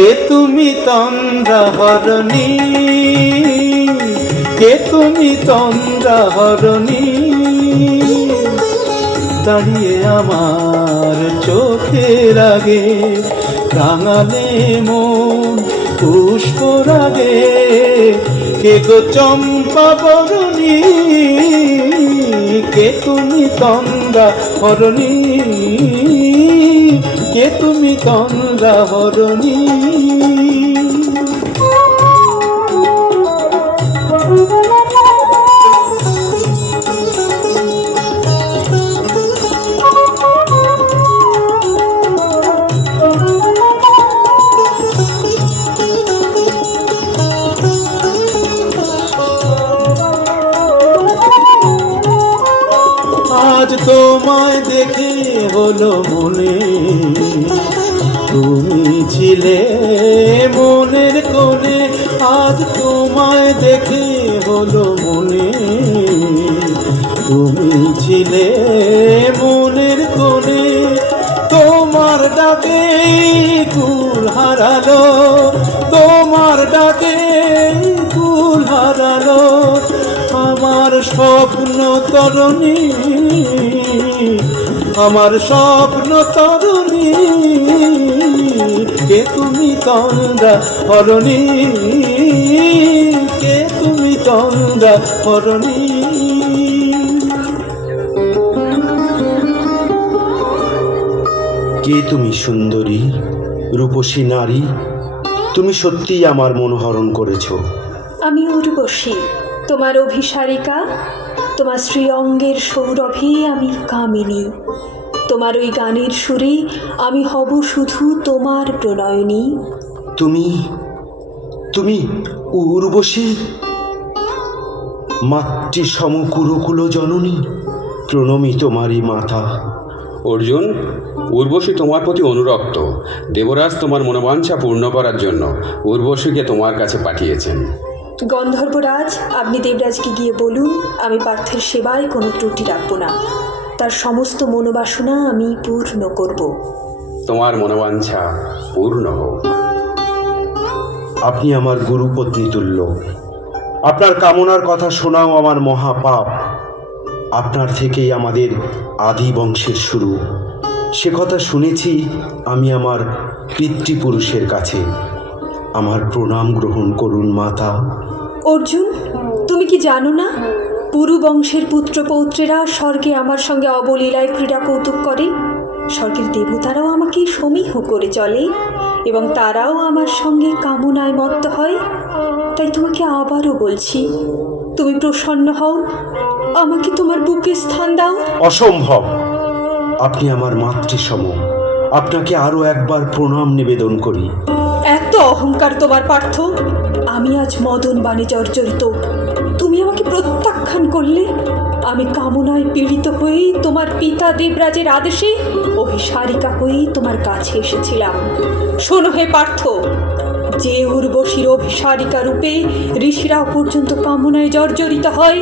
কে তুমি তন্দ্রা হরণী, কে তুমি তন্দ্রা হরণী, দাঁড়িয়ে আমার চোখের আগে রাঙালে মন পুষ্প রাগে। কে গো চম্পা বরণী, কে তুমি তন্দ্রা হরণী, কে তুমি তন্দ্রা হরণী। আজ তোমায় দেখে হলো মনে, তুমি ছিলে মনের কোণে। আজ তোমায় দেখে হলো মনে, তুমি ছিলে মনের কোণে। তোমার ডাকে কুল হারালো, তোমার ডাকে কুল হারালো আমার স্বপ্ন তরুণী, আমার স্বপ্ন তরুণী। কে তুমি তন্দ্রা হরণী, কে তুমি তন্দ্রা হরণী। কে তুমি সুন্দরী রূপসী নারী, তুমি সত্যিই আমার মনোহরণ করেছ। আমি উর্বশী, তোমার অভিসারিকা, তোমার শ্রী অঙ্গের সৌরভে আমি কামিনী। তোমার ওই গানের সুরে আমি হব শুধু তোমার প্রণয়নী। তুমি তুমি উর্বশী, মাতৃ সমকুরকুল জননী, প্রণমী তোমারই মাতা। অর্জুন, উর্বশী তোমার প্রতি অনুরক্ত। দেবরাজ তোমার মনোবাঞ্ছা পূর্ণ করার জন্য উর্বশীকে তোমার কাছে পাঠিয়েছেন। গন্ধর্বরাজ, আপনি দেবরাজকে গিয়ে বলুন আমি পার্থের সেবায় কোনো ত্রুটি রাখব না, তার সমস্ত মনোবাসনা আমি পূর্ণ করব। তোমার মনোবাঞ্ছা পূর্ণ হোক। আপনি আমার গুরুপত্নী তুল্য, আপনার কামনার কথা শোনাও আমার মহাপাপ। আপনার থেকেই আমাদের আদি বংশের শুরু, সে কথা শুনেছি আমি আমার পিতৃপুরুষের কাছে। আমার প্রণাম গ্রহণ করুন মাতা। অর্জুন, তুমি কি জানো না পুরু বংশের পুত্র পৌত্রেরা স্বর্গে আমার সঙ্গে অবলীলায় ক্রীড়া কৌতুক করে? স্বর্গের দেবতারাও আমাকে সমীহ করে চলে এবং তারাও আমার সঙ্গে কামনায় মত্ত হয়। তাই তোমাকে আবারও বলছি, তুমি প্রসন্ন হও, আমাকে তোমার বুকে স্থান দাও। অসম্ভব, আপনি আমার মাতৃসম, আপনাকে আরও একবার প্রণাম নিবেদন করি। এত অহংকার তোমার পার্থ! আমি আজ মদন বাণে জর্জরিত, তুমি আমাকে প্রত্যাখ্যান করলে। আমি কামনায় পীড়িত হয়েই তোমার পিতা দেবরাজের আদেশে অভিসারিকা হয়েই তোমার কাছে এসেছিলাম। শোনো হে পার্থ, যে উর্বশীর অভিসারিকা রূপে ঋষিরাও পর্যন্ত কামনায় জর্জরিত হয়,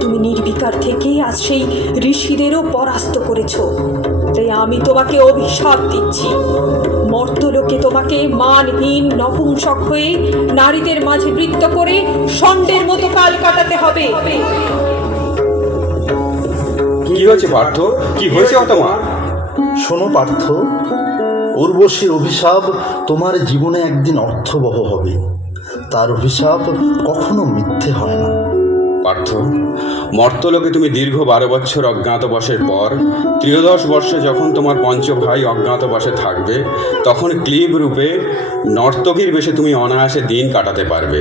তুমি নির্বিকার থেকে আজ সেই ঋষিদেরও পরাস্ত করেছ। তাই আমি তোমাকে অভিশাপ দিচ্ছি, মর্তলোকে তোমাকে মানহীন নপুংসক হয়ে নারীদের মাঝে নৃত্য করে ষণ্ডের মতো কাল কাটাতে হবে। কি হয়েছে পার্থ? কি হয়েছে তোমার? শোনো পার্থ, উর্বশীর অভিশাপ তোমার জীবনে একদিন অর্থবহ হবে। তার অভিশাপ কখনো মিথ্যে হয় না। পার্থ, মর্তলোকে তুমি দীর্ঘ 12 বছর অজ্ঞাতবাসের পর 13 বর্ষে যখন তোমার পঞ্চভাই অজ্ঞাতবাসে থাকবে, তখন ক্লীব রূপে নর্তকীর বেশে তুমি অনায়াসে দিন কাটাতে পারবে।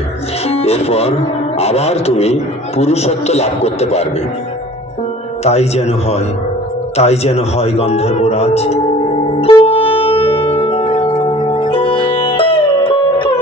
এরপর আবার তুমি পুরুষত্ব লাভ করতে পারবে। তাই যেন হয়, তাই যেন হয় গন্ধর্বরাজ।